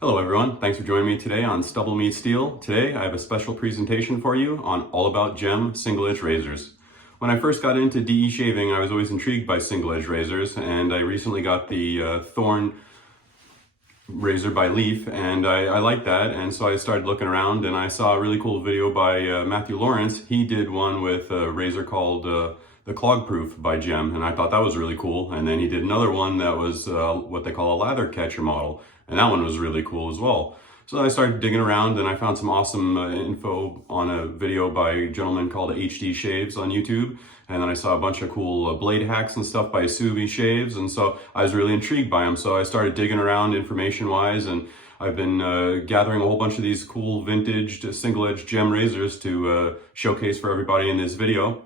Hello everyone, thanks for joining me today on Stubble Meets Steel. Today I have a special presentation for you on all about Gem single edge razors. When I first got into DE shaving, I was always intrigued by single edge razors, and I recently got the Thorn razor by Leaf, and I liked that, and so I started looking around and I saw a really cool video by Matthew Lawrence. He did one with a razor called the Clog Pruf by Gem, and I thought that was really cool. And then he did another one that was what they call a lather catcher model, and that one was really cool as well. So I started digging around and I found some awesome info on a video by a gentleman called HD Shaves on YouTube. And then I saw a bunch of cool blade hacks and stuff by Suvi Shaves. And so I was really intrigued by them. So I started digging around information wise, and I've been gathering a whole bunch of these cool vintage single edge Gem razors to showcase for everybody in this video.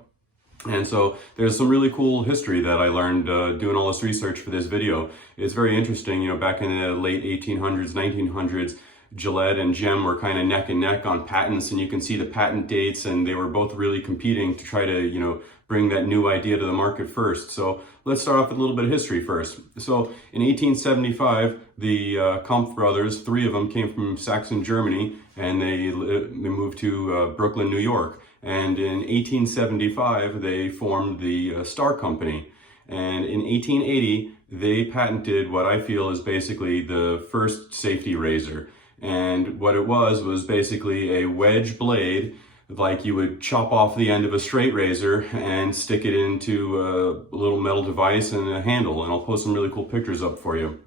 And so there's some really cool history that I learned doing all this research for this video. It's very interesting, you know, back in the late 1800s, 1900s, Gillette and Gem were kind of neck and neck on patents, and you can see the patent dates, and they were both really competing to try to, you know, bring that new idea to the market first. So let's start off with a little bit of history first. So in 1875, the Kampf brothers, three of them came from Saxon, Germany, and they moved to Brooklyn, New York. And in 1875, they formed the Star Company. And in 1880, they patented what I feel is basically the first safety razor. And what it was basically a wedge blade, like you would chop off the end of a straight razor and stick it into a little metal device and a handle. And I'll post some really cool pictures up for you.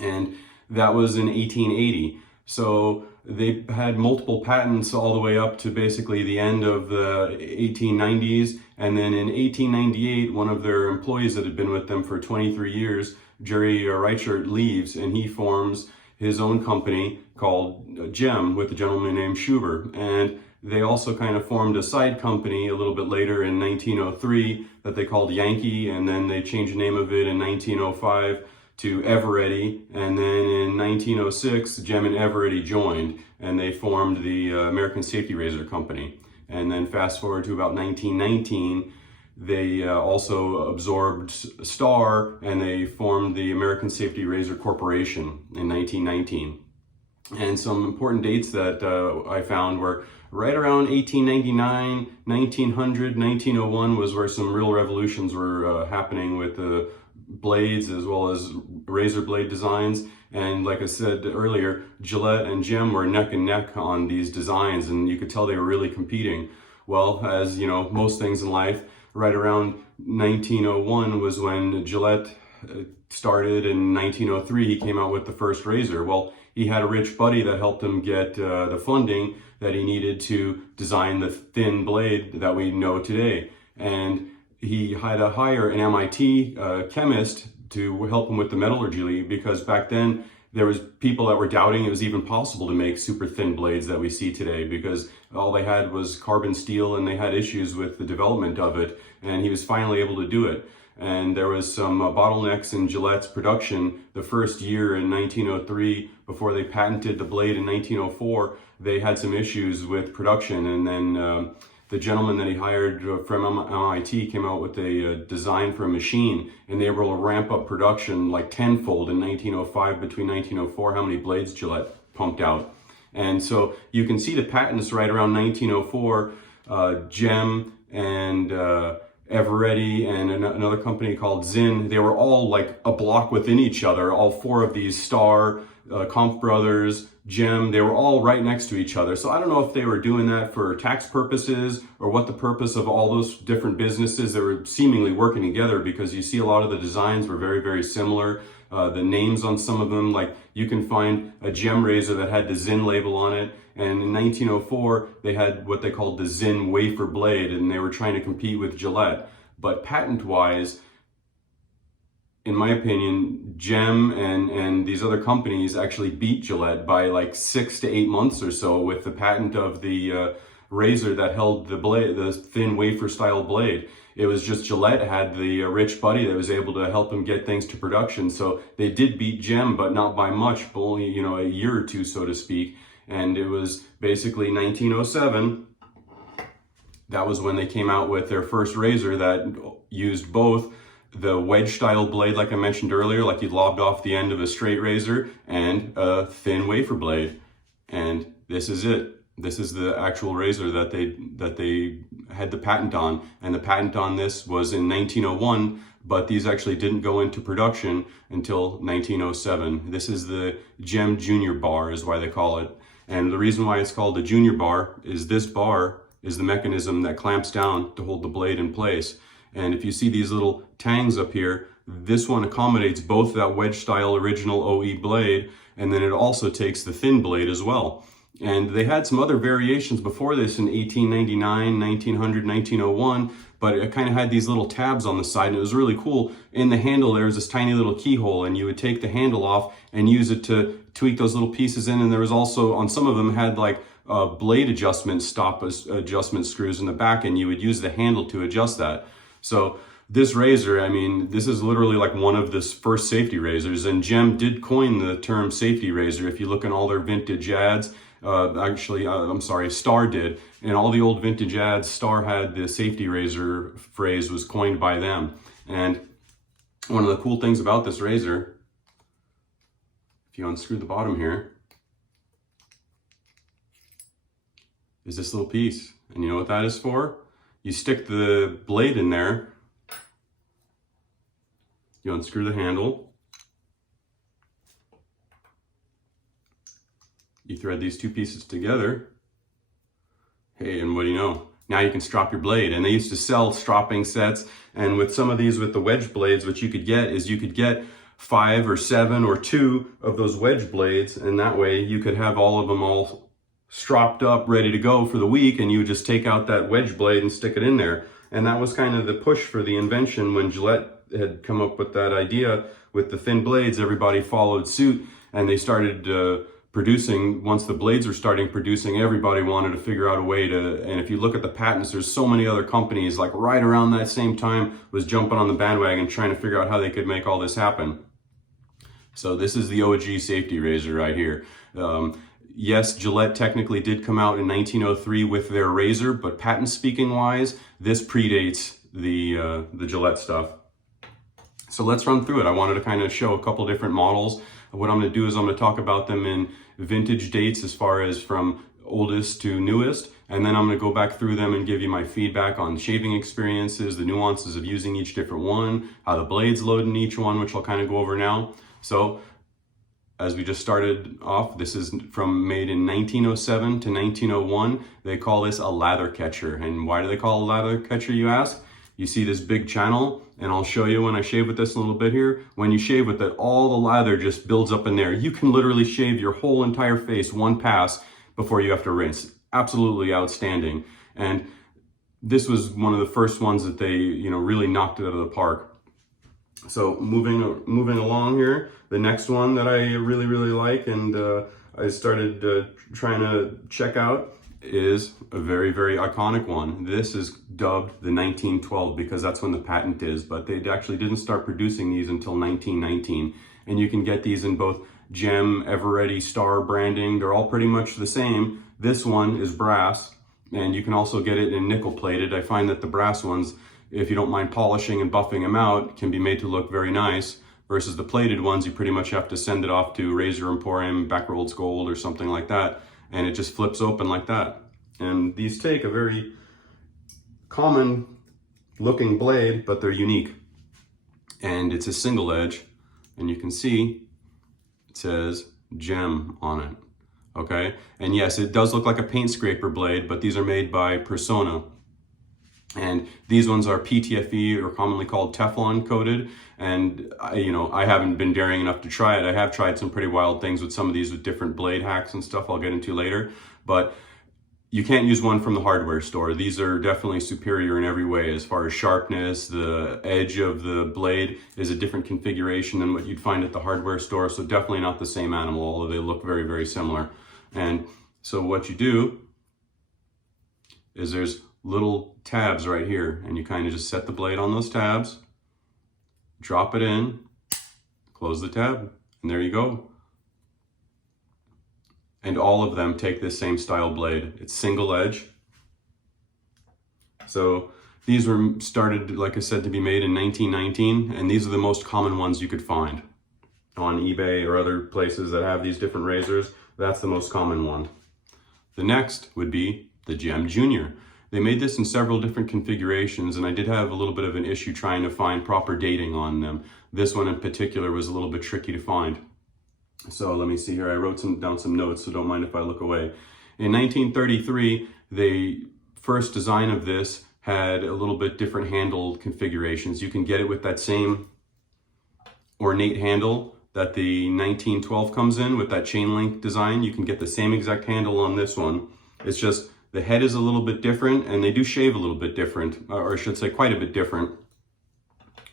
And that was in 1880. So they had multiple patents all the way up to basically the end of the 1890s. And then in 1898, one of their employees that had been with them for 23 years, Jerry Reichert, leaves, and he forms his own company called Gem with a gentleman named Schuber. And they also kind of formed a side company a little bit later in 1903 that they called Yankee, and then they changed the name of it in 1905 to Eveready, and then in 1906, Gem and Eveready joined, and they formed the American Safety Razor Company. And then fast forward to about 1919, they also absorbed Star, and they formed the American Safety Razor Corporation in 1919. And some important dates that I found were right around 1899, 1900, 1901 was where some real revolutions were happening with the blades as well as razor blade designs. And like I said earlier, Gillette and Gem were neck and neck on these designs, and you could tell they were really competing. Well, as you know, most things in life, right around 1901 was when Gillette started. In 1903 he came out with the first razor. Well, he had a rich buddy that helped him get the funding that he needed to design the thin blade that we know today. And he had to hire an MIT chemist to help him with the metallurgy, because back then there was people that were doubting it was even possible to make super thin blades that we see today, because all they had was carbon steel and they had issues with the development of it, and he was finally able to do it. And there was some bottlenecks in Gillette's production. The first year in 1903, before they patented the blade in 1904, they had some issues with production, and then the gentleman that he hired from MIT came out with a design for a machine, and they were able to ramp up production like tenfold in 1905. Between 1904, how many blades Gillette pumped out. And so you can see the patents right around 1904, Gem and Eveready and another company called Zinn, they were all like a block within each other. All four of these Star, Kampf brothers, Gem, they were all right next to each other. So I don't know if they were doing that for tax purposes or what the purpose of all those different businesses that were seemingly working together, because you see a lot of the designs were very, very similar. The names on some of them, like you can find a Gem razor that had the Zinn label on it. And in 1904, they had what they called the Zinn wafer blade, and they were trying to compete with Gillette. But patent-wise, in my opinion, Gem and these other companies actually beat Gillette by like 6 to 8 months or so with the patent of the razor that held the blade, the thin wafer style blade. It was just Gillette had the rich buddy that was able to help him get things to production. So they did beat Gem, but not by much, but only, you know, a year or two, so to speak. And it was basically 1907. That was when they came out with their first razor that used both the wedge style blade like I mentioned earlier, like you lobbed off the end of a straight razor, and a thin wafer blade. And this is it. This is the actual razor that they had the patent on, and the patent on this was in 1901, but these actually didn't go into production until 1907. This is the Gem Junior Bar is why they call it. And the reason why it's called the Junior Bar is this bar is the mechanism that clamps down to hold the blade in place. And if you see these little tangs up here, this one accommodates both that wedge style original OE blade, and then it also takes the thin blade as well. And they had some other variations before this in 1899, 1900, 1901, but it kind of had these little tabs on the side, and it was really cool. In the handle, there was this tiny little keyhole, and you would take the handle off and use it to tweak those little pieces in. And there was also, on some of them, had like blade adjustment, stop adjustment screws in the back, and you would use the handle to adjust that. So this razor, I mean, this is literally like one of the first safety razors, and Gem did coin the term safety razor. If you look in all their vintage ads, I'm sorry, Star did. In all the old vintage ads, Star had the safety razor phrase was coined by them. And one of the cool things about this razor, if you unscrew the bottom here, is this little piece. And you know what that is for? You stick the blade in there, you unscrew the handle, you thread these two pieces together. Hey, and what do you know? Now you can strop your blade. And they used to sell stropping sets. And with some of these, with the wedge blades, what you could get is you could get 5 or 7 or 2 of those wedge blades. And that way you could have all of them all stropped up, ready to go for the week. And you would just take out that wedge blade and stick it in there. And that was kind of the push for the invention. When Gillette had come up with that idea with the thin blades, everybody followed suit, and they started producing. Once the blades were starting producing, everybody wanted to figure out a way to, and if you look at the patents, there's so many other companies like right around that same time was jumping on the bandwagon trying to figure out how they could make all this happen. So this is the OG safety razor right here. Yes, Gillette technically did come out in 1903 with their razor, but patent speaking wise, this predates the Gillette stuff. So let's run through it. I wanted to kind of show a couple different models. What I'm going to do is I'm going to talk about them in vintage dates as far as from oldest to newest, and then I'm going to go back through them and give you my feedback on shaving experiences, the nuances of using each different one, how the blades load in each one, which I'll kind of go over now. So as we just started off, this is made in 1907 to 1901. They call this a lather catcher. And why do they call it a lather catcher, you ask? You see this big channel, and I'll show you when I shave with this a little bit here. When you shave with it, all the lather just builds up in there. You can literally shave your whole entire face one pass before you have to rinse. Absolutely outstanding. And this was one of the first ones that they, really knocked it out of the park. So moving along here, the next one that I really like and I started trying to check out is a very iconic one. This is dubbed the 1912 because that's when the patent is, but they actually didn't start producing these until 1919. And you can get these in both Gem, Eveready, Star branding. They're all pretty much the same. This one is brass, and you can also get it in nickel plated. I find that the brass ones, if you don't mind polishing and buffing them out, can be made to look very nice, versus the plated ones, you pretty much have to send it off to Razor Emporium, Backrolls Gold, or something like that, and it just flips open like that. And these take a very common looking blade, but they're unique. And it's a single edge, and you can see it says Gem on it, okay? And yes, it does look like a paint scraper blade, but these are made by Persona. And these ones are PTFE, or commonly called Teflon coated. And I haven't been daring enough to try it. I have tried some pretty wild things with some of these with different blade hacks and stuff I'll get into later. But you can't use one from the hardware store. These are definitely superior in every way as far as sharpness. The edge of the blade is a different configuration than what you'd find at the hardware store. So definitely not the same animal, although they look very similar. And so what you do is there's little tabs right here, and you kind of just set the blade on those tabs, drop it in, close the tab, and there you go. And all of them take this same style blade. It's single edge. So These were started, like I said, to be made in 1919, and these are the most common ones you could find on eBay or other places that have these different razors. That's the most common one. The next would be the Gem Junior. They made this in several different configurations, and I did have a little bit of an issue trying to find proper dating on them. This one in particular was a little bit tricky to find. So let me see here. I wrote down some notes, so don't mind if I look away. In 1933, the first design of this had a little bit different handle configurations. You can get it with that same ornate handle that the 1912 comes in with that chain link design. You can get the same exact handle on this one. It's just the head is a little bit different, and they do shave a little bit different, or I should say quite a bit different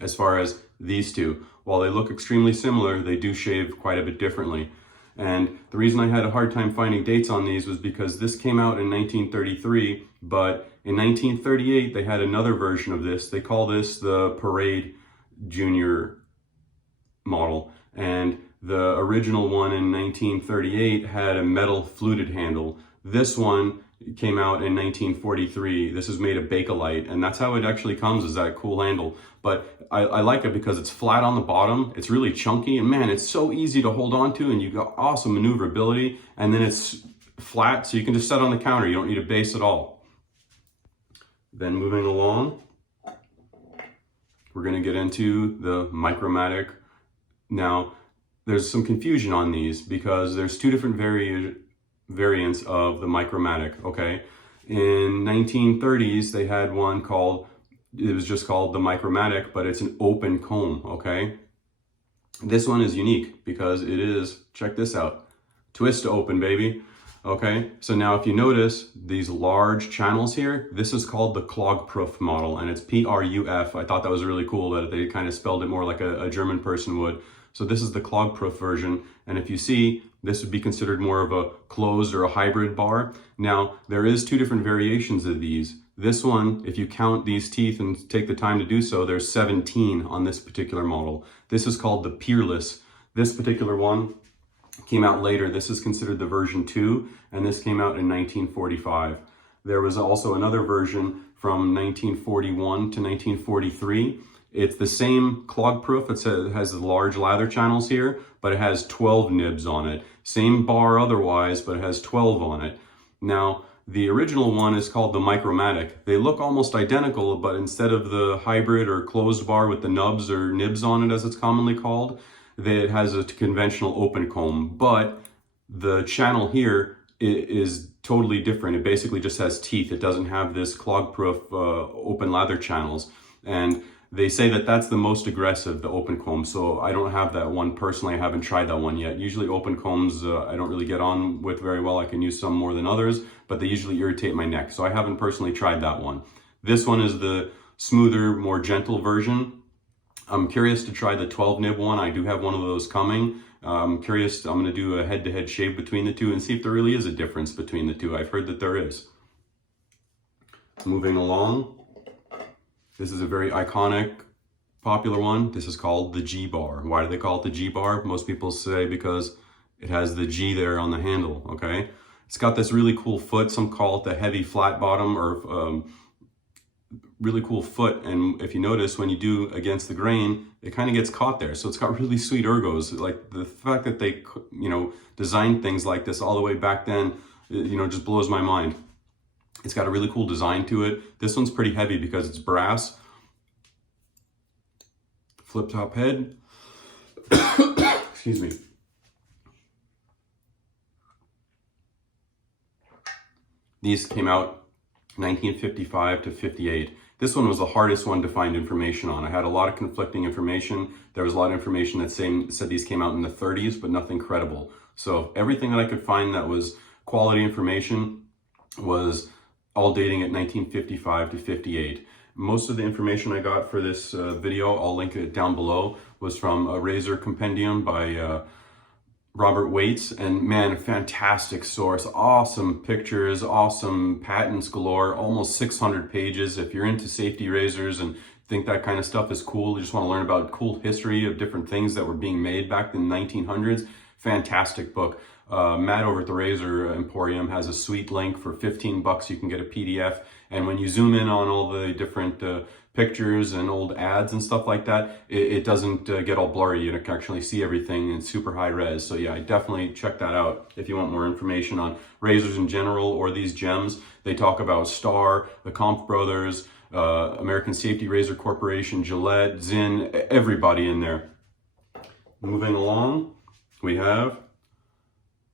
as far as these two. While they look extremely similar, they do shave quite a bit differently. And the reason I had a hard time finding dates on these was because this came out in 1933, but in 1938 they had another version of this. They call this the Parade Junior model, and the original one in 1938 had a metal fluted handle. This one came out in 1943. This is made of Bakelite, and that's how it actually comes, is that cool handle. But I like it because it's flat on the bottom, it's really chunky, and man, it's so easy to hold on to, and you got awesome maneuverability, and then it's flat, so you can just set on the counter. You don't need a base at all. Then moving along, we're gonna get into the Micromatic. Now, there's some confusion on these because there's two different variants of the Micromatic, okay? In 1930s, they had one called, it was just called the Micromatic, but it's an open comb, okay? This one is unique because it is, check this out, twist to open, baby. Okay, so now if you notice these large channels here, this is called the Clog Pruf model, and it's P-R-U-F. I thought that was really cool that they kind of spelled it more like a German person would. So this is the Clog Pruf version, and if you see, this would be considered more of a closed or a hybrid bar. Now, there is two different variations of these. This one, if you count these teeth and take the time to do so, there's 17 on this particular model. This is called the Peerless. This particular one came out later. This is considered the version 2, and this came out in 1945. There was also another version from 1941 to 1943. It's the same Clog Pruf. It has the large lather channels here, but it has 12 nibs on it. Same bar otherwise, but it has 12 on it. Now, the original one is called the Micromatic. They look almost identical, but instead of the hybrid or closed bar with the nubs or nibs on it, as it's commonly called, it has a conventional open comb, but the channel here is totally different. It basically just has teeth. It doesn't have this Clog Pruf open lather channels. And they say that that's the most aggressive, the open comb. So I don't have that one personally. I haven't tried that one yet. Usually open combs I don't really get on with very well. I can use some more than others, but they usually irritate my neck. So I haven't personally tried that one. This one is the smoother, more gentle version. I'm curious to try the 12 nib one. I do have one of those coming. I'm curious, I'm gonna do a head-to-head shave between the two and see if there really is a difference between the two. I've heard that there is. Moving along, this is a very iconic, popular one. This is called the G bar. Why do they call it the G bar? Most people say because it has the G there on the handle, okay? It's got this really cool foot. Some call it the heavy flat bottom, or really cool foot, and if you notice when you do against the grain, it kind of gets caught there. So it's got really sweet ergos. Like the fact that they, designed things like this all the way back then, just blows my mind. It's got a really cool design to it. This one's pretty heavy because it's brass. Flip top head. Excuse me. These came out 1955 to 58. This one was the hardest one to find information on. I had a lot of conflicting information. There was a lot of information that said these came out in the 30s, but nothing credible. So everything that I could find that was quality information was all dating at 1955 to 58. Most of the information I got for this video, I'll link it down below, was from a razor compendium by Robert Waits, and man, a fantastic source. Awesome pictures, awesome patents galore, almost 600 pages. If you're into safety razors and think that kind of stuff is cool, you just want to learn about cool history of different things that were being made back in the 1900s, Fantastic book. Matt over at the Razor Emporium has a sweet link for 15 bucks. You can get a PDF. And when you zoom in on all the different pictures and old ads and stuff like that, it doesn't get all blurry. You can actually see everything in super high res. So yeah, definitely check that out if you want more information on razors in general or these gems. They talk about Star, the Kampf Brothers, American Safety Razor Corporation, Gillette, Zinn, everybody in there. Moving along, we have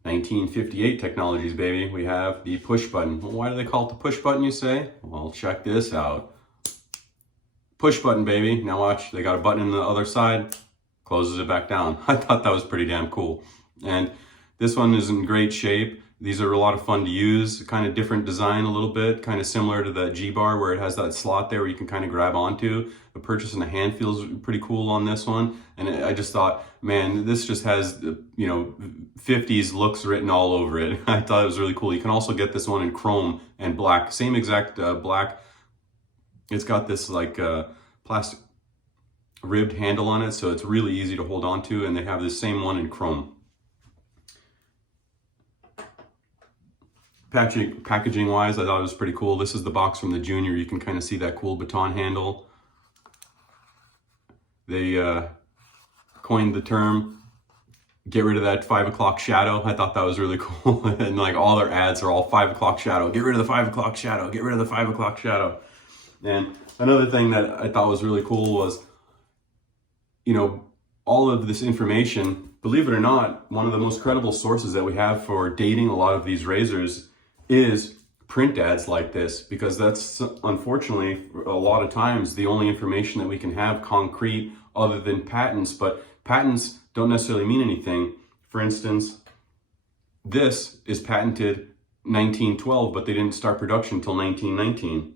1958 technologies, baby. We have the push button. Well, why do they call it the push button, you say? Well, check this out. Push button, baby. Now watch, they got a button on the other side, closes it back down. I thought that was pretty damn cool. And this one is in great shape. These are a lot of fun to use, kind of different design a little bit, kind of similar to the G-bar where it has that slot there where you can kind of grab onto. The purchase in the hand feels pretty cool on this one. And I just thought, man, this just has, 50s looks written all over it. I thought it was really cool. You can also get this one in chrome and black, same exact black. It's got this like plastic ribbed handle on it, so it's really easy to hold on to, and they have the same one in chrome. Packaging wise, I thought it was pretty cool. This is the box from the Junior. You can kind of see that cool baton handle. They coined the term, get rid of that 5 o'clock shadow. I thought that was really cool. And like all their ads are all 5 o'clock shadow. Get rid of the 5 o'clock shadow. Get rid of the 5 o'clock shadow. And another thing that I thought was really cool was, all of this information, believe it or not, one of the most credible sources that we have for dating a lot of these razors is print ads like this, because that's unfortunately a lot of times the only information that we can have concrete other than patents, but patents don't necessarily mean anything. For instance, this is patented 1912, but they didn't start production until 1919.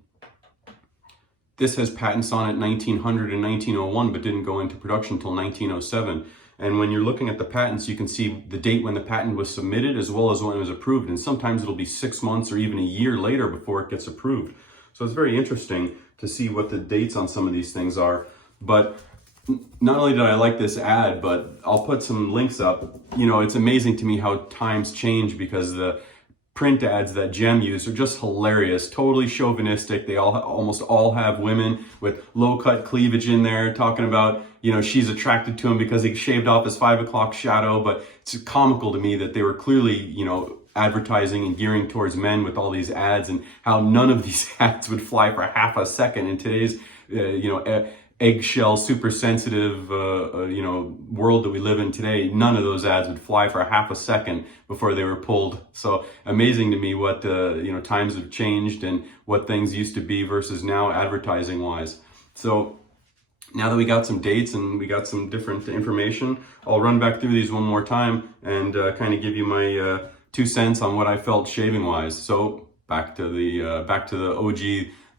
This has patents on it 1900 and 1901, but didn't go into production until 1907. And when you're looking at the patents, you can see the date when the patent was submitted as well as when it was approved. And sometimes it'll be 6 months or even a year later before it gets approved. So it's very interesting to see what the dates on some of these things are. But not only did I like this ad, but I'll put some links up. It's amazing to me how times change, because the print ads that Gem use are just hilarious, totally chauvinistic. They almost all have women with low-cut cleavage in there talking about, she's attracted to him because he shaved off his 5 o'clock shadow. But it's comical to me that they were clearly, advertising and gearing towards men with all these ads, and how none of these ads would fly for half a second in today's, eggshell, super sensitive, world that we live in today. None of those ads would fly for half a second before they were pulled. So amazing to me what, times have changed and what things used to be versus now advertising wise. So now that we got some dates and we got some different information, I'll run back through these one more time and kind of give you my 2 cents on what I felt shaving wise. So back to the OG,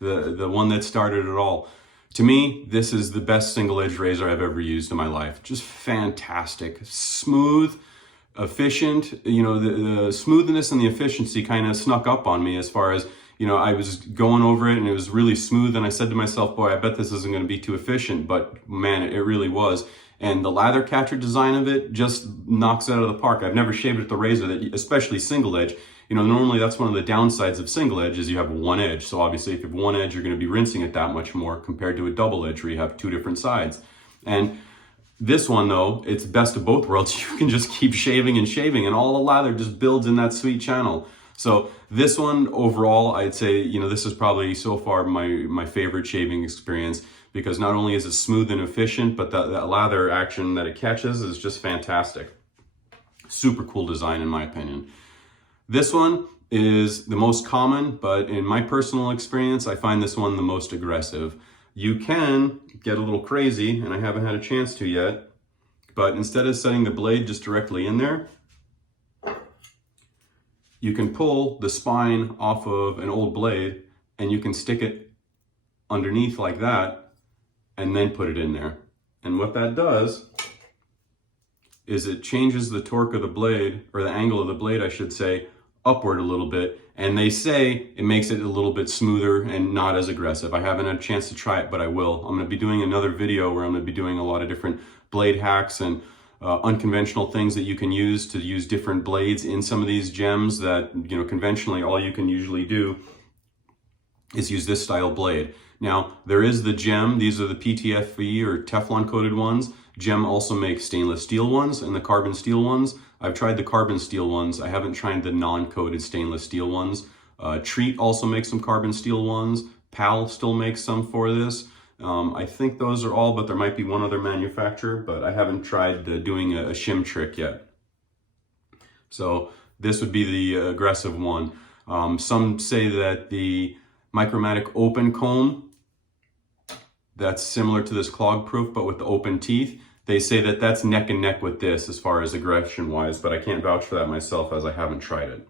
the one that started it all. To me, this is the best single edge razor I've ever used in my life. Just fantastic, smooth, efficient. The smoothness and the efficiency kind of snuck up on me as far as, I was going over it and it was really smooth, and I said to myself, boy, I bet this isn't going to be too efficient, but man, it really was. And the lather catcher design of it just knocks it out of the park. I've never shaved with the razor, especially single edge. Normally that's one of the downsides of single edge is you have one edge. So obviously if you have one edge, you're going to be rinsing it that much more compared to a double edge where you have 2 different sides. And this one though, it's best of both worlds. You can just keep shaving and all the lather just builds in that sweet channel. So this one overall, I'd say, this is probably so far my favorite shaving experience, because not only is it smooth and efficient, but that lather action that it catches is just fantastic. Super cool design in my opinion. This one is the most common, but in my personal experience, I find this one the most aggressive. You can get a little crazy, and I haven't had a chance to yet, but instead of setting the blade just directly in there, you can pull the spine off of an old blade and you can stick it underneath like that and then put it in there. And what that does is it changes the torque of the blade, or the angle of the blade, I should say, upward a little bit. And they say it makes it a little bit smoother and not as aggressive. I haven't had a chance to try it, but I will. I'm going to be doing another video where I'm going to be doing a lot of different blade hacks and unconventional things that you can use to use different blades in some of these gems that, conventionally all you can usually do is use this style blade. Now, there is the Gem. These are the PTFE or Teflon coated ones. Gem also makes stainless steel ones and the carbon steel ones. I've tried the carbon steel ones. I haven't tried the non-coated stainless steel ones. Treat also makes some carbon steel ones. PAL still makes some for this. I think those are all, but there might be one other manufacturer, but I haven't tried doing a shim trick yet. So this would be the aggressive one. Some say that the Micromatic open comb, that's similar to this Clog Proof, but with the open teeth. They say that that's neck and neck with this as far as aggression wise, but I can't vouch for that myself as I haven't tried it.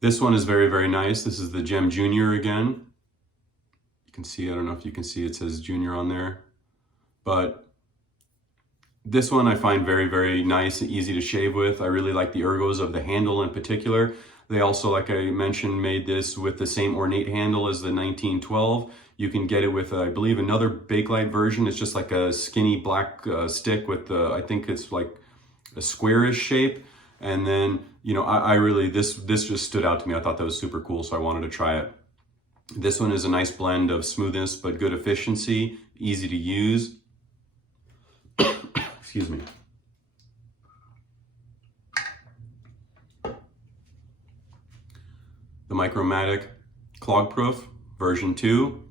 This one is very, very nice. This is the Gem Junior again. You can see, I don't know if you can see, it says Junior on there. But this one I find very, very nice and easy to shave with. I really like the ergos of the handle in particular. They also, like I mentioned, made this with the same ornate handle as the 1912. You can get it with, I believe, another Bakelite version. It's just like a skinny black stick with, I think it's like a squarish shape. And then, I really, this just stood out to me. I thought that was super cool, so I wanted to try it. This one is a nice blend of smoothness, but good efficiency, easy to use. Excuse me. The Micromatic Clog Proof version 2.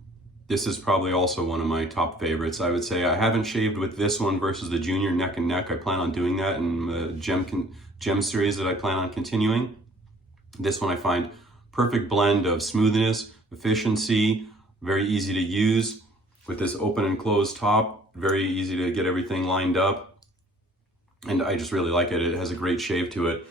This is probably also one of my top favorites. I would say I haven't shaved with this one versus the Junior neck and neck. I plan on doing that in the Gem series that I plan on continuing. This one I find perfect blend of smoothness, efficiency, very easy to use with this open and closed top, very easy to get everything lined up. And I just really like it. It has a great shave to it.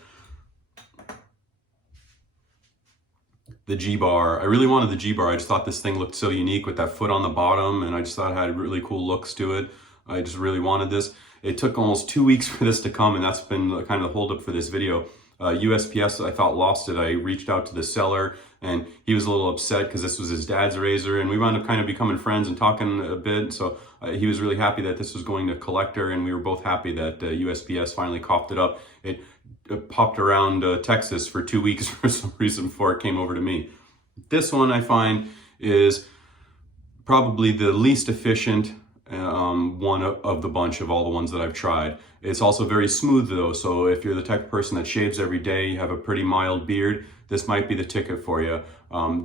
The G-bar. I really wanted the G-bar. I just thought this thing looked so unique with that foot on the bottom, and I just thought it had really cool looks to it. I just really wanted this. It took almost 2 weeks for this to come, and that's been kind of the holdup for this video. USPS, I thought, lost it. I reached out to the seller, and he was a little upset because this was his dad's razor, and we wound up kind of becoming friends and talking a bit. So he was really happy that this was going to collector, and we were both happy that USPS finally coughed it up. It popped around Texas for 2 weeks for some reason before it came over to me. This one I find is probably the least efficient one of the bunch of all the ones that I've tried. It's also very smooth though, so if you're the type of person that shaves every day, you have a pretty mild beard, this might be the ticket for you.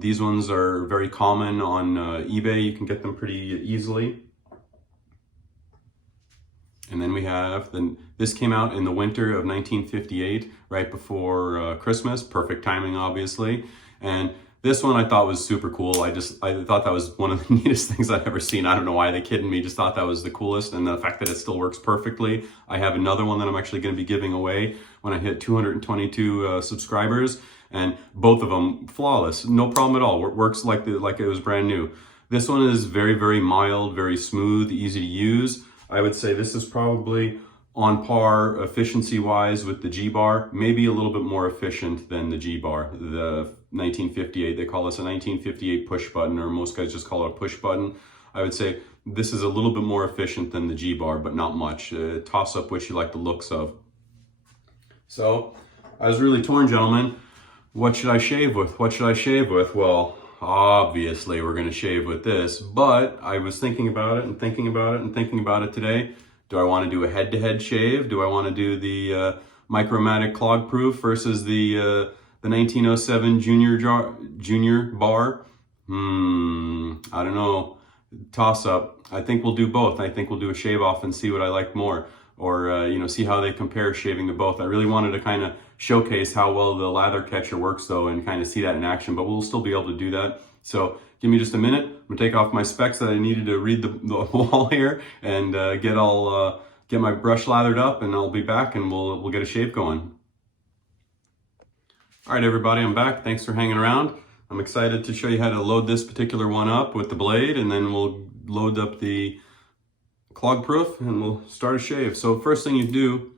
These ones are very common on eBay. You can get them pretty easily. And then we have, this came out in the winter of 1958, right before Christmas. Perfect timing, obviously. And this one I thought was super cool. I thought that was one of the neatest things I've ever seen. I don't know why they're kidding me. Just thought that was the coolest. And the fact that it still works perfectly. I have another one that I'm actually going to be giving away when I hit 222 subscribers. And both of them flawless. No problem at all. Works like it was brand new. This one is very, very mild, very smooth, easy to use. I would say this is probably on par efficiency-wise with the G-bar, maybe a little bit more efficient than the G-bar. The 1958, they call this a 1958 push button, or most guys just call it a push button. I would say this is a little bit more efficient than the G-bar, but not much. Toss up what you like the looks of. So I was really torn, gentlemen. What should I shave with? What should I shave with? Well, obviously we're going to shave with this, but I was thinking about it and thinking about it and thinking about it today. Do I want to do a head-to-head shave? Do I want to do the Micromatic Clog Proof versus the 1907 Junior bar? I don't know. Toss up. I think we'll do both. I think we'll do a shave off and see what I like more, or see how they compare shaving to both. I really wanted to kind of showcase how well the lather catcher works though, and kind of see that in action, but we'll still be able to do that. So give me just a minute. I'm gonna take off my specs that I needed to read the wall here, and get my brush lathered up, and I'll be back, and we'll get a shave going. All right, everybody, I'm back. Thanks for hanging around. I'm excited to show you how to load this particular one up with the blade, and then we'll load up the Clog Proof, and we'll start a shave. So first thing you do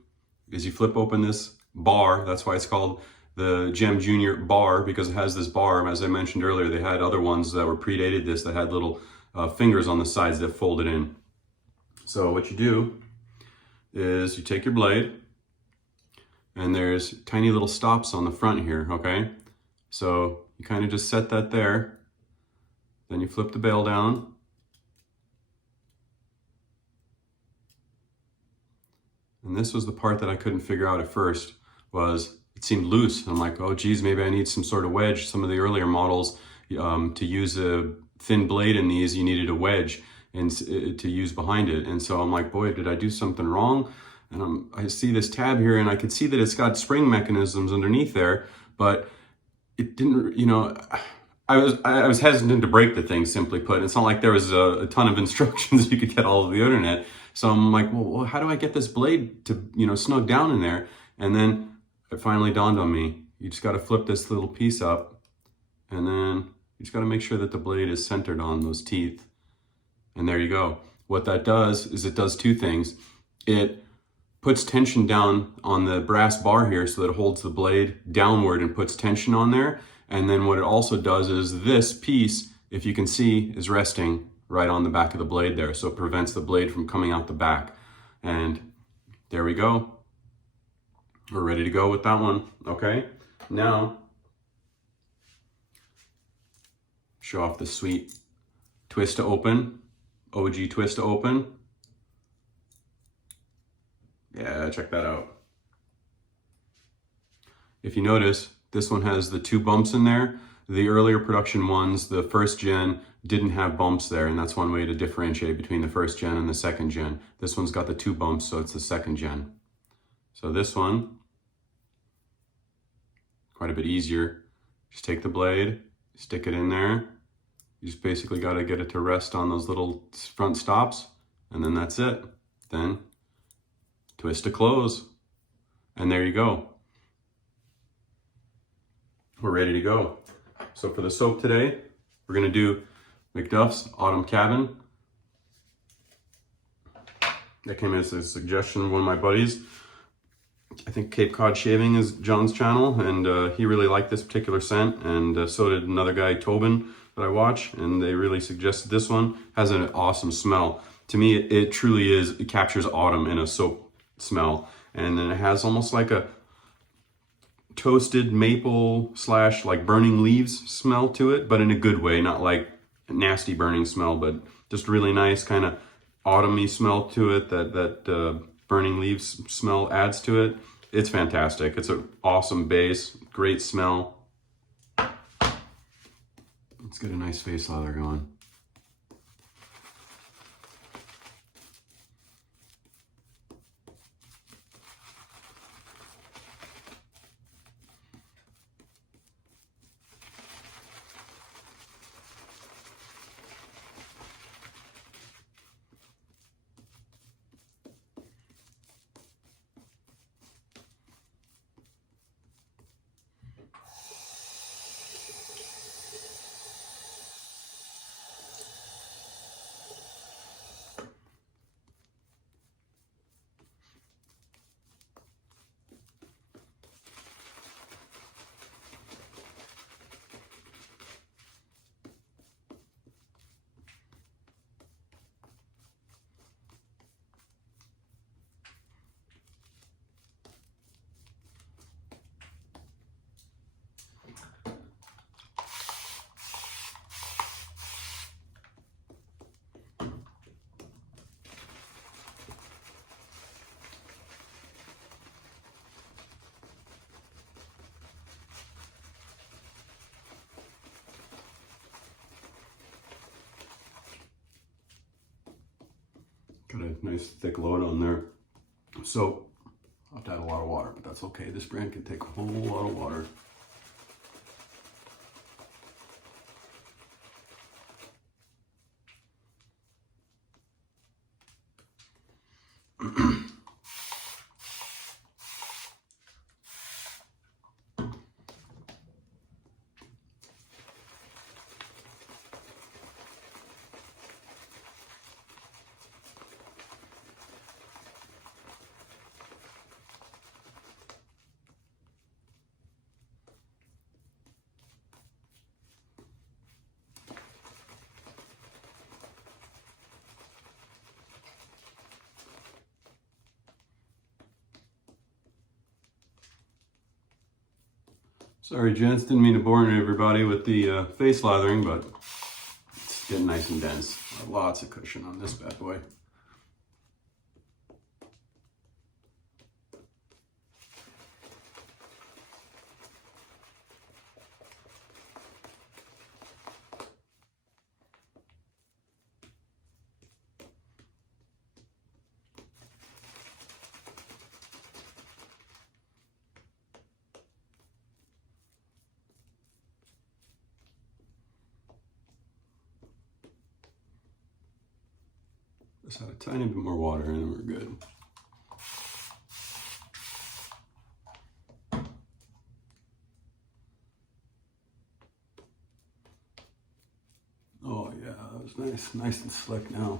is you flip open this bar. That's why it's called the Gem Junior bar, because it has this bar. As I mentioned earlier, they had other ones that were predated this that had little fingers on the sides that folded in. So what you do is you take your blade, and there's tiny little stops on the front here, okay? So you kind of just set that there, then you flip the bail down, and this was the part that I couldn't figure out at first, was it seemed loose. I'm like, oh geez, maybe I need some sort of wedge. Some of the earlier models, to use a thin blade in these, you needed a wedge and to use behind it. And so I'm like, boy, did I do something wrong? And I see this tab here, and I could see that it's got spring mechanisms underneath there, but it didn't, you know, I was hesitant to break the thing, simply put. It's not like there was a ton of instructions you could get all over the internet. So I'm like, well, how do I get this blade to, you know, snug down in there? And then it finally dawned on me. You just got to flip this little piece up, and then you just got to make sure that the blade is centered on those teeth. And there you go. What that does is it does two things. It puts tension down on the brass bar here so that it holds the blade downward and puts tension on there. And then what it also does is this piece, if you can see, is resting right on the back of the blade there. So it prevents the blade from coming out the back. And there we go. We're ready to go with that one. Okay. Now, show off the sweet twist to open, OG twist to open. Yeah, check that out. If you notice, this one has the two bumps in there. The earlier production ones, the first gen, didn't have bumps there, and that's one way to differentiate between the first gen and the second gen. This one's got the two bumps, so it's the second gen. So this one, quite a bit easier. Just take the blade, stick it in there. You just basically got to get it to rest on those little front stops, and then that's it. Then twist to close, and there you go. We're ready to go. So for the soap today, we're gonna do McDuff's Autumn Cabin. That came as a suggestion of one of my buddies. I think Cape Cod Shaving is John's channel, and he really liked this particular scent, and so did another guy, Tobin, that I watch, and they really suggested this one. Has an awesome smell. To me, it truly is, it captures autumn in a soap smell, and then it has almost like a toasted maple slash like burning leaves smell to it, but in a good way, not like a nasty burning smell, but just really nice kind of autumny smell to it that burning leaves smell adds to it. It's fantastic. It's an awesome base, great smell. Let's get a nice face lather going. Got a nice thick load on there. So I'll have to add a lot of water, but that's okay. This brand can take a whole lot of water. Sorry, gents, didn't mean to bore everybody with the face lathering, but it's getting nice and dense. Lots of cushion on this bad boy. Just add a tiny bit more water and we're good. Oh yeah, that was nice and slick now.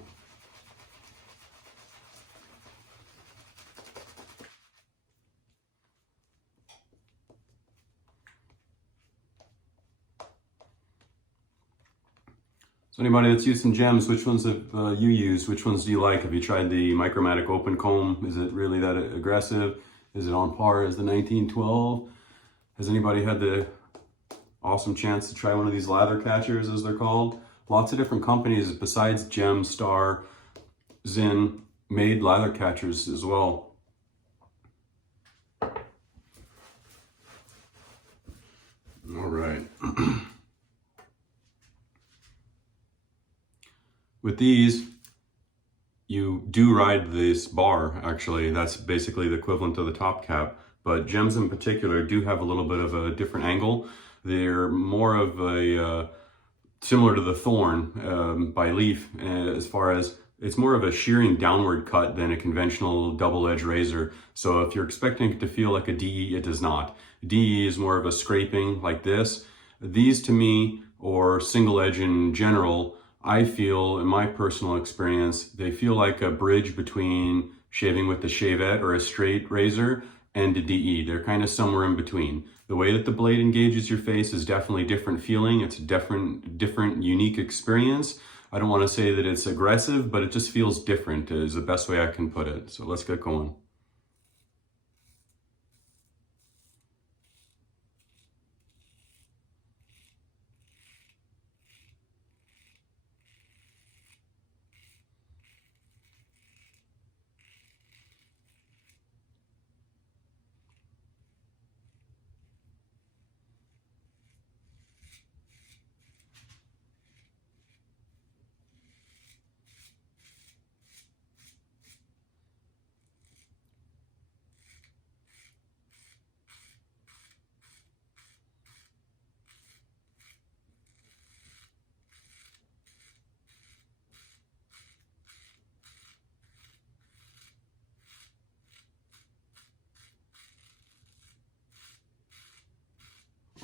So anybody that's using gems, which ones have you used? Which ones do you like? Have you tried the Micromatic open comb? Is it really that aggressive? Is it on par as the 1912? Has anybody had the awesome chance to try one of these lather catchers, as they're called? Lots of different companies besides Gem, Star, Zinn made lather catchers as well. All right. With these, you do ride this bar, actually. That's basically the equivalent of the top cap. But gems in particular do have a little bit of a different angle. They're more of a, similar to the Thorn by Leaf, as far as it's more of a shearing downward cut than a conventional double-edged razor. So if you're expecting it to feel like a DE, it does not. DE is more of a scraping like this. These to me, or single edge in general, I feel, in my personal experience, they feel like a bridge between shaving with the Shavette or a straight razor and a DE. They're kind of somewhere in between. The way that the blade engages your face is definitely different feeling. It's a different, unique experience. I don't want to say that it's aggressive, but it just feels different is the best way I can put it. So let's get going.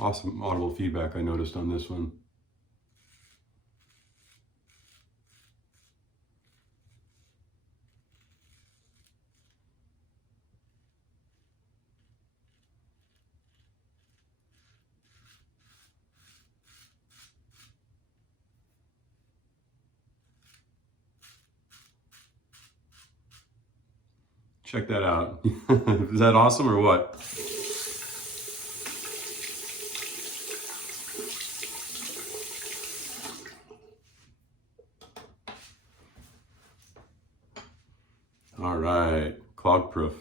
Awesome audible feedback I noticed on this one. Check that out. Is that awesome or what? All right, Clog Proof,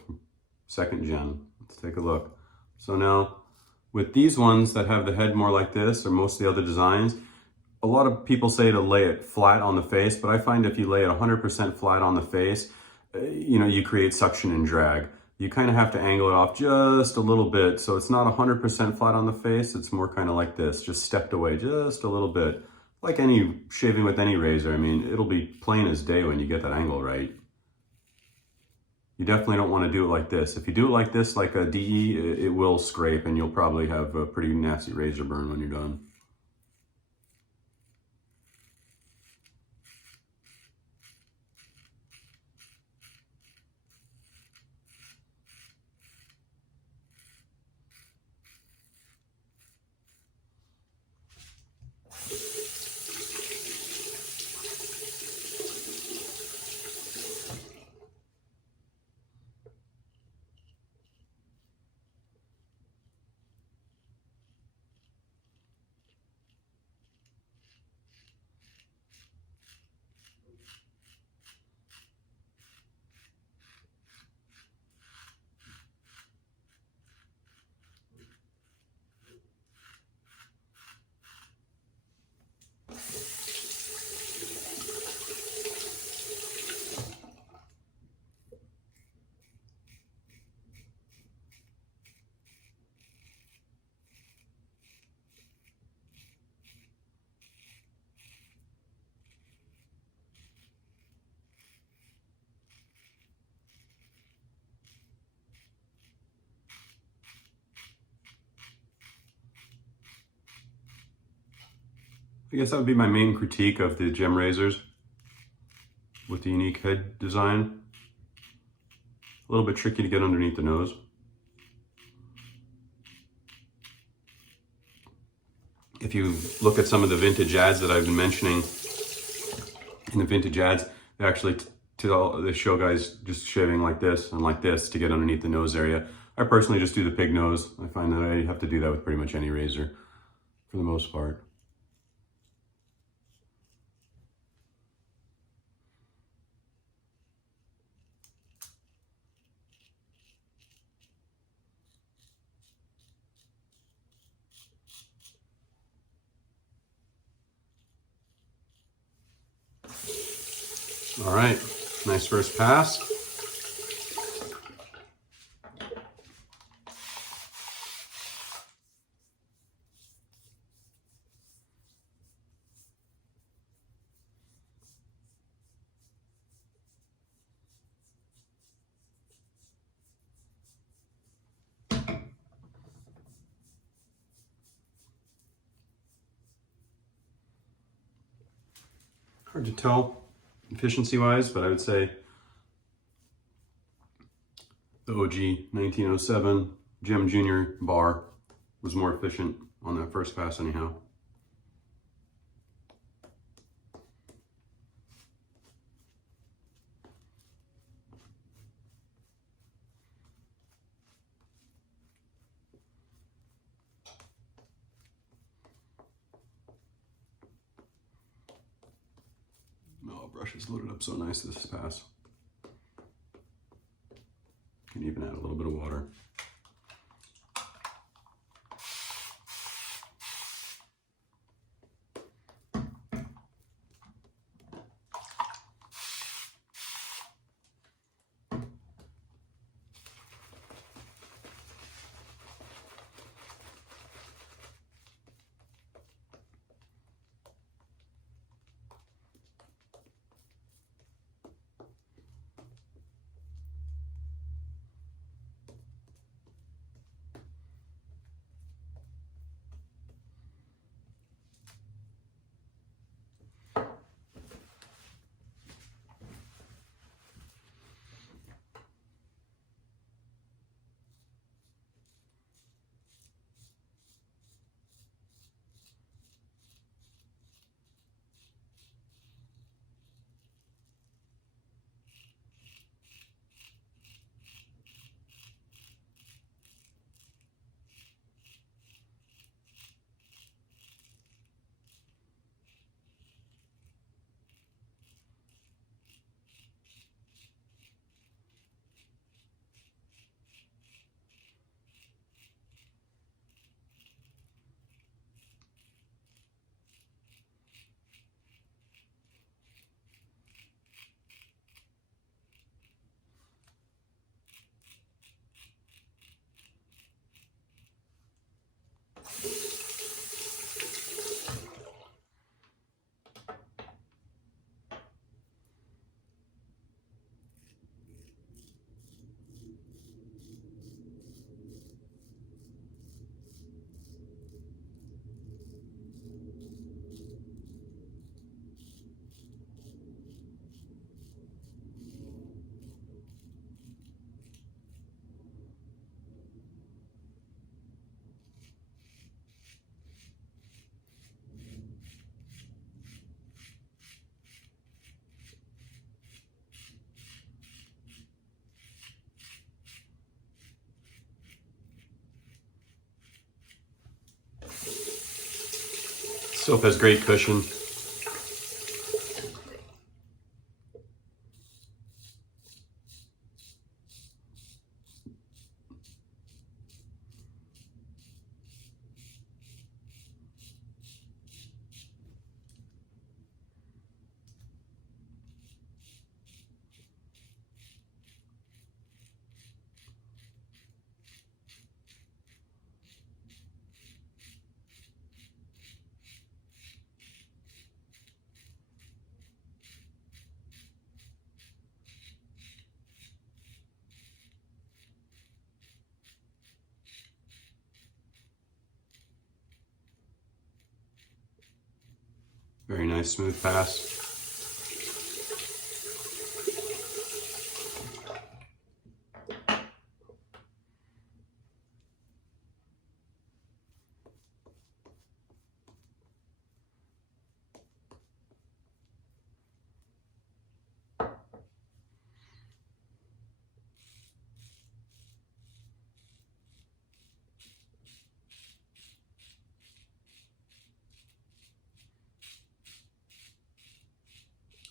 second gen. Let's take a look. So now, with these ones that have the head more like this, or most of the other designs, a lot of people say to lay it flat on the face, but I find if you lay it 100% flat on the face, you create suction and drag. You kind of have to angle it off just a little bit, so it's not 100% flat on the face, it's more kind of like this, just stepped away just a little bit. Like any shaving with any razor, I mean, it'll be plain as day when you get that angle right. You definitely don't want to do it like this. If you do it like this, like a DE, it will scrape and you'll probably have a pretty nasty razor burn when you're done. I guess that would be my main critique of the Gem razors with the unique head design. A little bit tricky to get underneath the nose. If you look at some of the vintage ads that I've been mentioning, in the vintage ads, they actually they show guys just shaving like this and like this to get underneath the nose area. I personally just do the pig nose. I find that I have to do that with pretty much any razor for the most part. All right, nice first pass. Hard to tell efficiency-wise, but I would say the OG 1907 Gem Junior bar was more efficient on that first pass anyhow. Oh, brush is loaded up so nice this pass. Can even add a little bit of water. Soap has great cushion. Very nice smooth pass.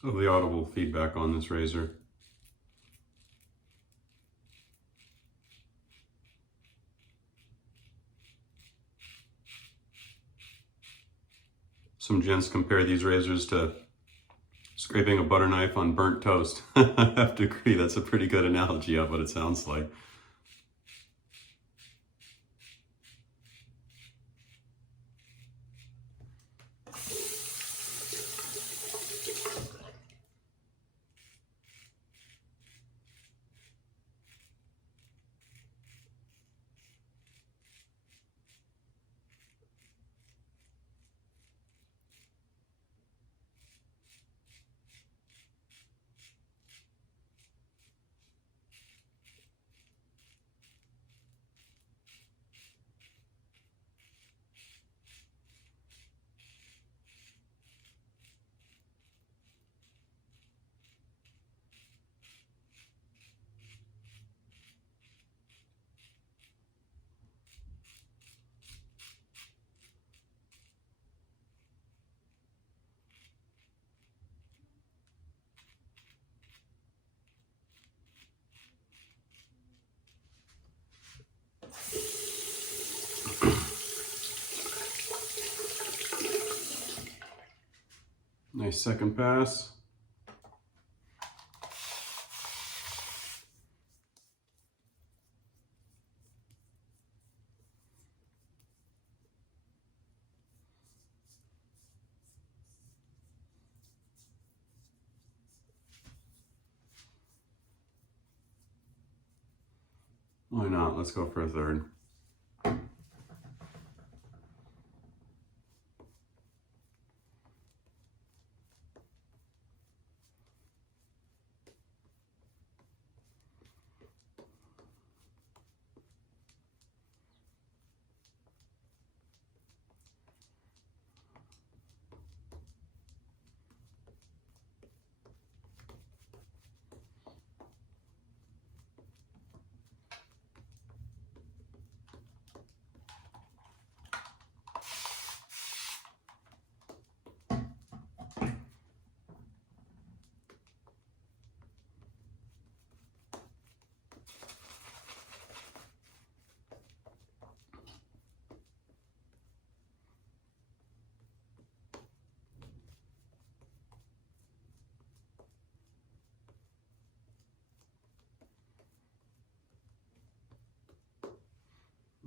Lovely audible feedback on this razor. Some gents compare these razors to scraping a butter knife on burnt toast. I have to agree, that's a pretty good analogy of what it sounds like. Nice second pass. Why not? Let's go for a third.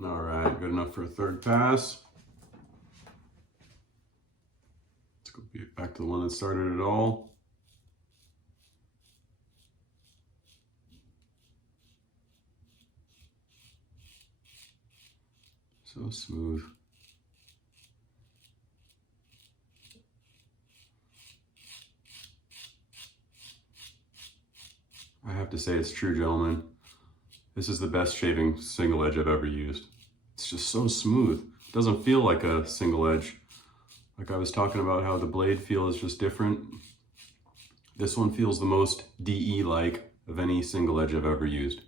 All right, good enough for a third pass. Let's go back to the one that started it all. So smooth. I have to say it's true, gentlemen. This is the best shaving single edge I've ever used. It's just so smooth. It doesn't feel like a single edge. Like I was talking about how the blade feel is just different. This one feels the most DE-like of any single edge I've ever used.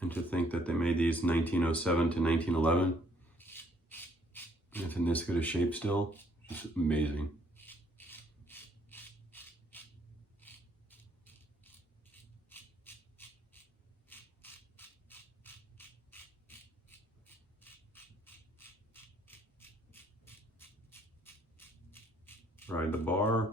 And to think that they made these 1907 to 1911, and it's in this good a shape still, just amazing. Ride the bar.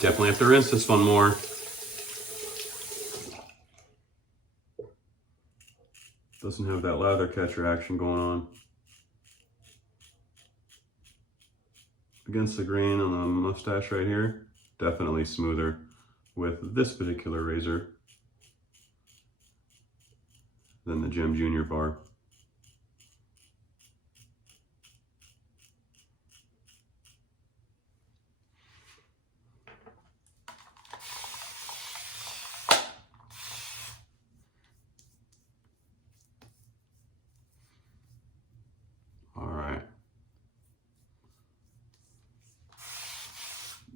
Definitely have to rinse this one more. Doesn't have that lather catcher action going on. Against the grain on the mustache right here, definitely smoother with this particular razor than the Gem Junior bar.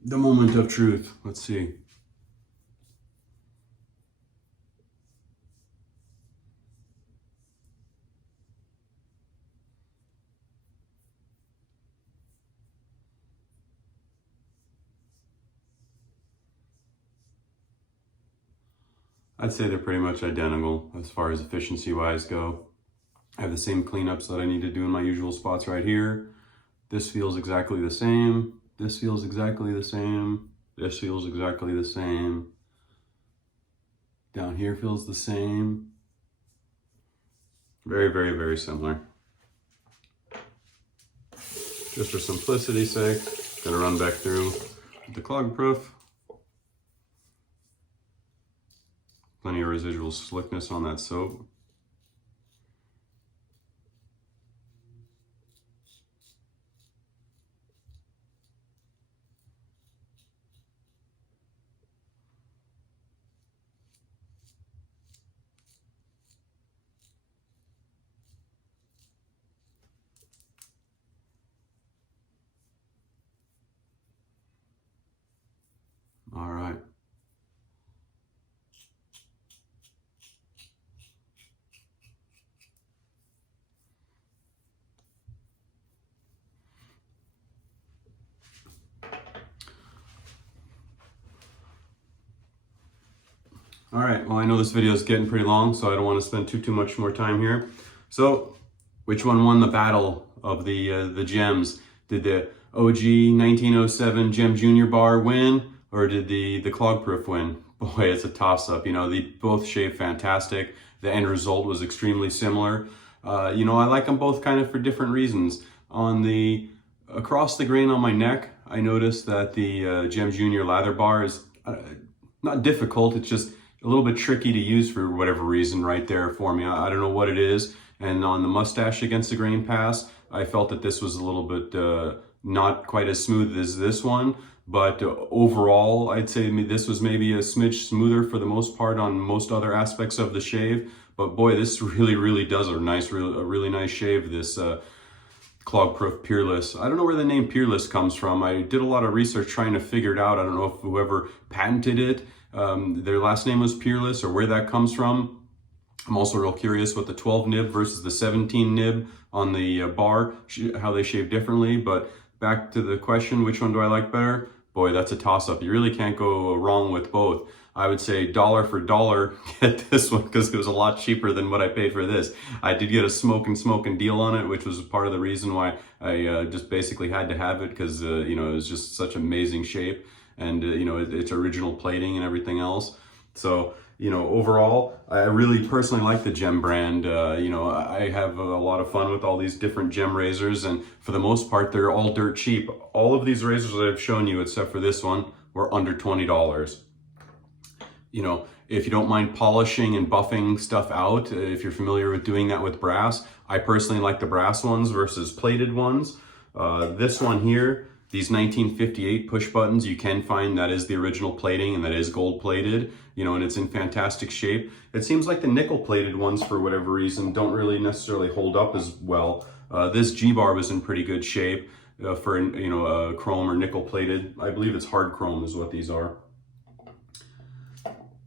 The moment of truth. Let's see. I'd say they're pretty much identical as far as efficiency wise go. I have the same cleanups that I need to do in my usual spots right here. This feels exactly the same. This feels exactly the same. This feels exactly the same. Down here feels the same. Very, very, very similar. Just for simplicity's sake, gonna run back through the clog proof. Plenty of residual slickness on that soap. All right. All right, well, I know this video is getting pretty long, so I don't want to spend too much more time here. So, which one won the battle of the gems? Did the OG 1907 Gem Junior bar win, or did the clog proof win? Boy, it's a toss-up. You know, they both shave fantastic. The end result was extremely similar. You know, I like them both kind of for different reasons. On the across the grain on my neck, I noticed that the Gem Junior lather bar is not difficult. It's just a little bit tricky to use for whatever reason right there for me. I don't know what it is. And on the mustache against the grain pass, I felt that this was a little bit not quite as smooth as this one. But overall, I'd say this was maybe a smidge smoother for the most part on most other aspects of the shave. But boy, this really does a really nice shave, this Clog Proof Peerless. I don't know where the name Peerless comes from. I did a lot of research trying to figure it out. I don't know if whoever patented it, their last name was Peerless, or where that comes from. I'm also real curious what the 12 nib versus the 17 nib on the bar, how they shave differently. But back to the question, which one do I like better? Boy, that's a toss-up. You really can't go wrong with both. I would say dollar for dollar, get this one because it was a lot cheaper than what I paid for this. I did get a smoking deal on it, which was part of the reason why I just basically had to have it, because you know, it was just such amazing shape, and you know, it's original plating and everything else. So you know, overall, I really personally like the Gem brand. You know, I have a lot of fun with all these different Gem razors, and for the most part, they're all dirt cheap. All of these razors that I've shown you, except for this one, were under $20. You know, if you don't mind polishing and buffing stuff out, if you're familiar with doing that with brass, I personally like the brass ones versus plated ones. This one here, these 1958 push buttons, you can find that is the original plating and that is gold plated, you know, and it's in fantastic shape. It seems like the nickel plated ones, for whatever reason, don't really necessarily hold up as well. This G-bar was in pretty good shape for, you know, chrome or nickel plated. I believe it's hard chrome is what these are.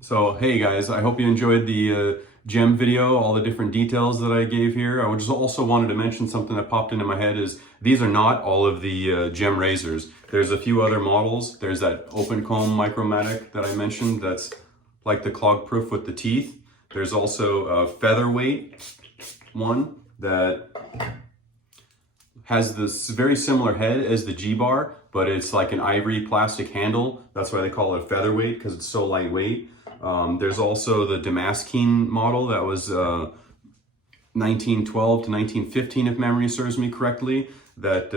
So, hey guys, I hope you enjoyed the Gem video, all the different details that I gave here. I just also wanted to mention something that popped into my head is these are not all of the Gem razors. There's a few other models. There's that open comb Micromatic that I mentioned that's like the clog proof with the teeth. There's also a featherweight one that has this very similar head as the G-Bar, but it's like an ivory plastic handle. That's why they call it a featherweight, because it's so lightweight. There's also the Damascene model that was 1912 to 1915, if memory serves me correctly. That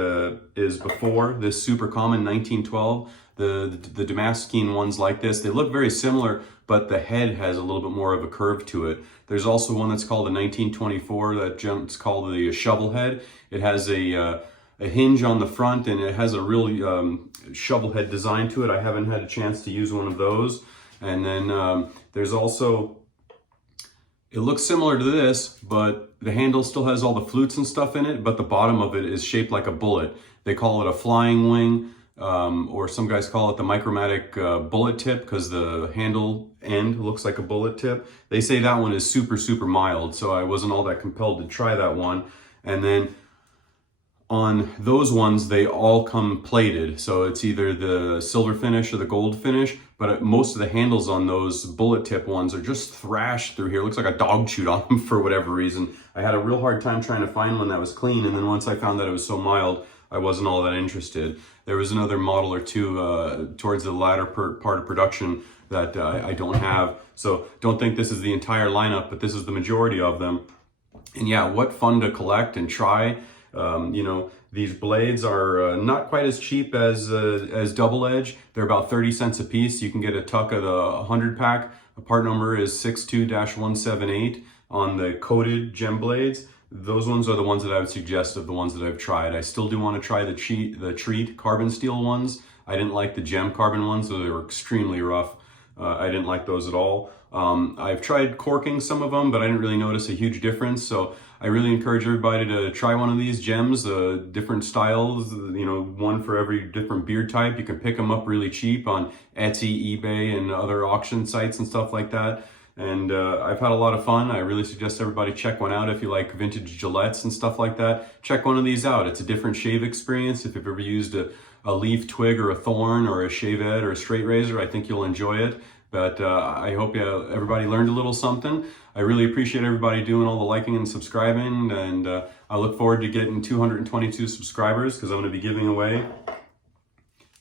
is before this super common 1912. The Damascene ones like this, they look very similar, but the head has a little bit more of a curve to it. There's also one that's called a 1924 it's called the shovel head. It has a hinge on the front, and it has a really shovel head design to it. I haven't had a chance to use one of those. And then there's also, it looks similar to this, but the handle still has all the flutes and stuff in it, but the bottom of it is shaped like a bullet. They call it a flying wing, or some guys call it the Micromatic bullet tip, because the handle end looks like a bullet tip. They say that one is super, super mild, so I wasn't all that compelled to try that one. And then on those ones, they all come plated, so it's either the silver finish or the gold finish, but most of the handles on those bullet tip ones are just thrashed through here. It looks like a dog chewed on them for whatever reason. I had a real hard time trying to find one that was clean, and then once I found that it was so mild, I wasn't all that interested. There was another model or two towards the latter part of production that I don't have, so don't think this is the entire lineup, but this is the majority of them. And yeah, what fun to collect and try. You know, these blades are not quite as cheap as double edge. They're about 30 cents a piece. You can get a tuck of the 100 pack. The part number is 62-178 on the coated gem blades. Those ones are the ones that I would suggest of the ones that I've tried. I still do want to try the treat carbon steel ones. I didn't like the gem carbon ones, so they were extremely rough. I didn't like those at all. I've tried corking some of them, but I didn't really notice a huge difference. So I really encourage everybody to try one of these gems, different styles, you know, one for every different beard type. You can pick them up really cheap on Etsy, eBay, and other auction sites and stuff like that. And I've had a lot of fun. I really suggest everybody check one out if you like vintage Gillettes and stuff like that. Check one of these out. It's a different shave experience. If you've ever used a leaf twig or a thorn or a shavette or a straight razor, I think you'll enjoy it. But I hope everybody learned a little something. I really appreciate everybody doing all the liking and subscribing, and I look forward to getting 222 subscribers, because I'm going to be giving away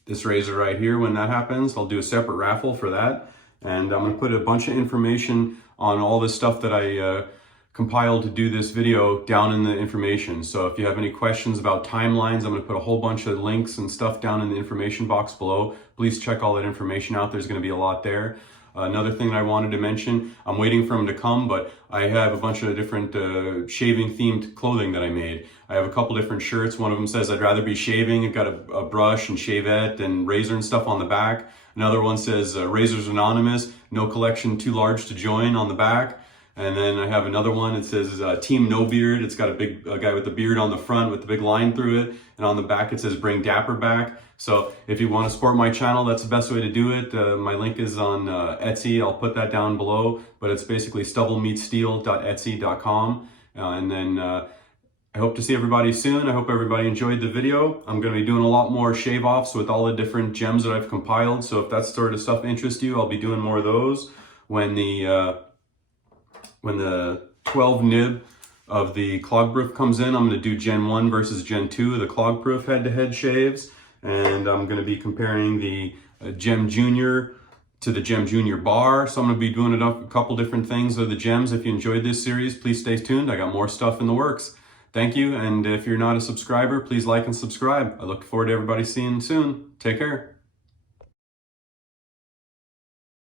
this razor right here. When that happens, I'll do a separate raffle for that, and I'm going to put a bunch of information on all this stuff that I compiled to do this video down in the information. So if you have any questions about timelines, I'm going to put a whole bunch of links and stuff down in the information box below. Please check all that information out. There's going to be a lot there. Another thing I wanted to mention, I'm waiting for them to come, but I have a bunch of different shaving themed clothing that I made. I have a couple different shirts. One of them says I'd rather be shaving. I've got a brush and shavette and razor and stuff on the back. Another one says Razors Anonymous, no collection too large to join on the back. And then I have another one, it says Team No Beard. It's got a guy with the beard on the front with the big line through it. And on the back it says Bring Dapper Back. So if you want to support my channel, that's the best way to do it. My link is on Etsy. I'll put that down below. But it's basically stubblemeetsteel.etsy.com. And then I hope to see everybody soon. I hope everybody enjoyed the video. I'm going to be doing a lot more shave-offs with all the different gems that I've compiled. So if that sort of stuff interests you, I'll be doing more of those. When the 12 nib of the Clog Proof comes in, I'm going to do Gen 1 versus Gen 2 of the Clog Proof head-to-head shaves. And I'm going to be comparing the Gem Junior to the Gem Junior bar. So I'm going to be doing a couple different things of the gems. If you enjoyed this series, please stay tuned. I got more stuff in the works. Thank you. And if you're not a subscriber, please like and subscribe. I look forward to everybody seeing you soon. Take care.